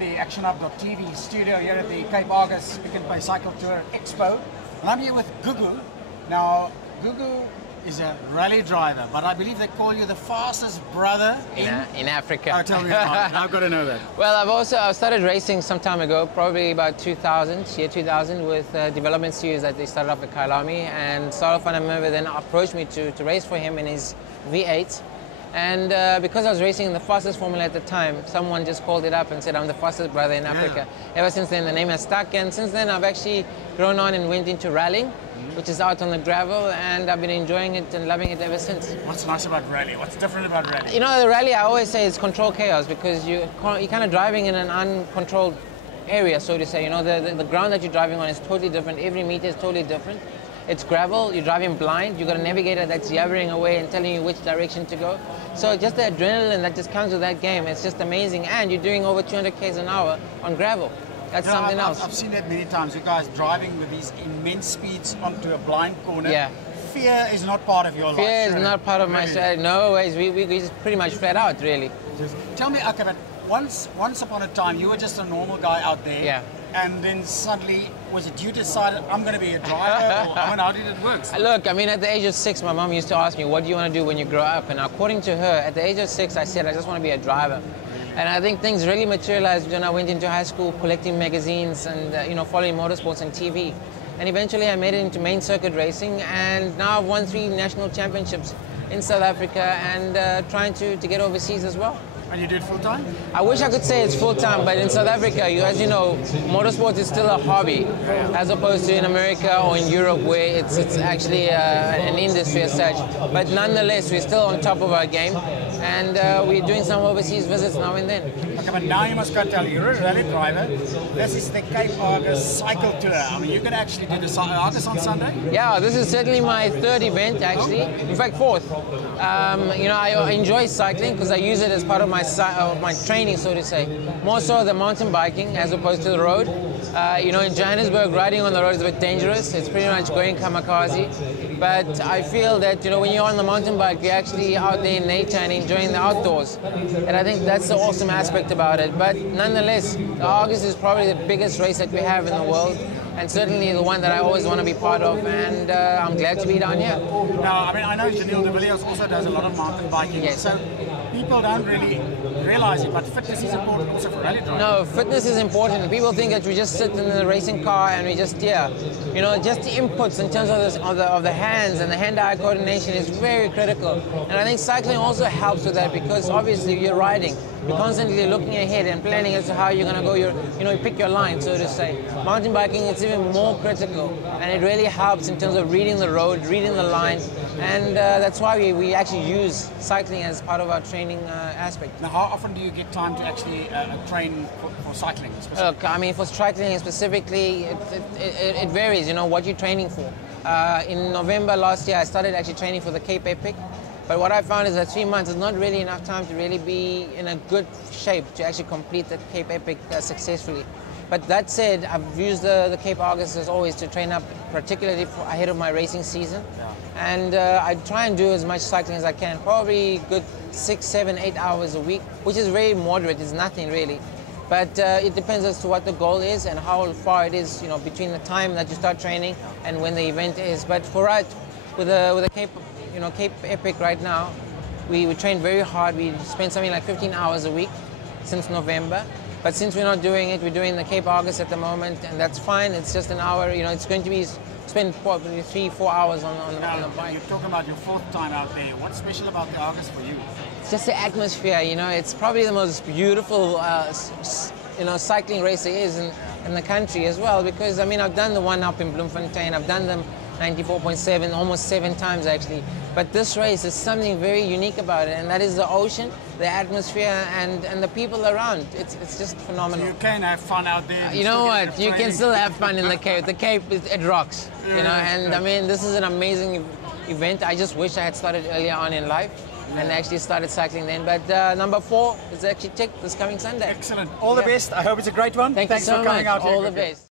in the ActionUp.tv studio here at the Cape Argus Pick and Pay Cycle Tour Expo. And I'm here with Gugu. Now, Gugu is a rally driver, but I believe they call you the fastest brother in Africa. Oh, tell me about it. I've got to know that. Well, I started racing some time ago, probably about year 2000, with development series that they started off at Kailami, and Sarah van der Merwe then approached me to race for him in his V8. And because I was racing in the fastest formula at the time, someone just called it up and said I'm the fastest brother in Africa. Ever since then, the name has stuck, and since then I've actually grown on and went into rallying, which is out on the gravel, and I've been enjoying it and loving it ever since. What's nice about rally? What's different about rally? You know, the rally, I always say, is control chaos, because you're kind of driving in an uncontrolled area, so to say. You know, the ground that you're driving on is totally different. Every meter is totally different. It's gravel, you're driving blind, you've got a navigator that's yabbering away and telling you which direction to go. So just the adrenaline that just comes with that game, it's just amazing. And you're doing over 200 k's an hour on gravel. That's something else. I've seen that many times, you guys driving with these immense speeds onto a blind corner. Yeah. Fear is not part of your life. Fear is not part of my strategy. No ways, we just pretty much flat out, really. Tell me, okay, but once upon a time, you were just a normal guy out there. Yeah. And then suddenly, was it you decided, I'm going to be a driver? Or, how did it work? Look, I mean, at the age of 6, my mom used to ask me, what do you want to do when you grow up? And according to her, at the age of 6, I said, I just want to be a driver. And I think things really materialized when I went into high school, collecting magazines and, you know, following motorsports on TV. And eventually I made it into main circuit racing, and now I've won 3 national championships in South Africa, and trying to get overseas as well. And you do it full time? I wish I could say it's full time, but in South Africa, as you know, motorsports is still a hobby, as opposed to in America or in Europe, where it's actually an industry as such. But nonetheless, we're still on top of our game, and we're doing some overseas visits now and then. Okay, but now you must go tell you're a rally driver. This is the Cape Argus Cycle Tour. I mean, you can actually do the Argus on Sunday? Yeah, this is certainly my 3rd event, actually. In fact, 4th. You know, I enjoy cycling because I use it as part of my training, so to say. More so the mountain biking as opposed to the road. You know, in Johannesburg, riding on the road is a bit dangerous. It's pretty much going kamikaze. But I feel that, you know, when you're on the mountain bike, you're actually out there in nature and enjoying the outdoors. And I think that's the awesome aspect about it. But nonetheless, the Argus is probably the biggest race that we have in the world, and certainly the one that I always want to be part of, and I'm glad to be down here. Now, I mean, I know Janelle de Villiers also does a lot of mountain biking, yes. So people don't really realize it, but fitness is important also for rally driving. No, fitness is important. People think that we just sit in the racing car and we just steer. You know, just the inputs in terms of the hands and the hand-eye coordination is very critical. And I think cycling also helps with that, because obviously you're riding. You're constantly looking ahead and planning as to how you're going to go. You pick your line, so to say. Mountain biking, it's even more critical, and it really helps in terms of reading the road, reading the line, and that's why we actually use cycling as part of our training aspect. Now, how often do you get time to actually train for cycling? Look, I mean, for cycling specifically, it varies, you know, what you're training for. In November last year, I started actually training for the Cape Epic. But what I found is that 3 months is not really enough time to really be in a good shape to actually complete the Cape Epic successfully. But that said, I've used the Cape Argus as always to train up, particularly ahead of my racing season. Yeah. And I try and do as much cycling as I can, probably good 6, 7, 8 hours a week, which is very moderate. It's nothing really. But it depends as to what the goal is and how far it is, you know, between the time that you start training and when the event is. But for us, with the Cape Epic right now, we train very hard. We spend something like 15 hours a week since November. But since we're not doing it, we're doing the Cape Argus at the moment, and that's fine. It's just an hour. You know, it's going to be spend probably 3-4 hours on the bike. You're talking about your 4th time out there. What's special about the Argus for you? It's just the atmosphere. You know, it's probably the most beautiful cycling race there is in the country as well. Because I mean, I've done the one up in Bloemfontein. I've done them 94.7, almost 7 times actually. But this race is something very unique about it, and that is the ocean, the atmosphere, and the people around. It's just phenomenal. So you can have fun out there. You know what? You can still have fun in the Cape. The Cape, it rocks. Yeah, you know, and I mean, this is an amazing event. I just wish I had started earlier on in life and actually started cycling then. But number 4 is actually ticked this coming Sunday. Excellent. All the best. I hope it's a great one. Thanks you so for coming much. out here. All the best.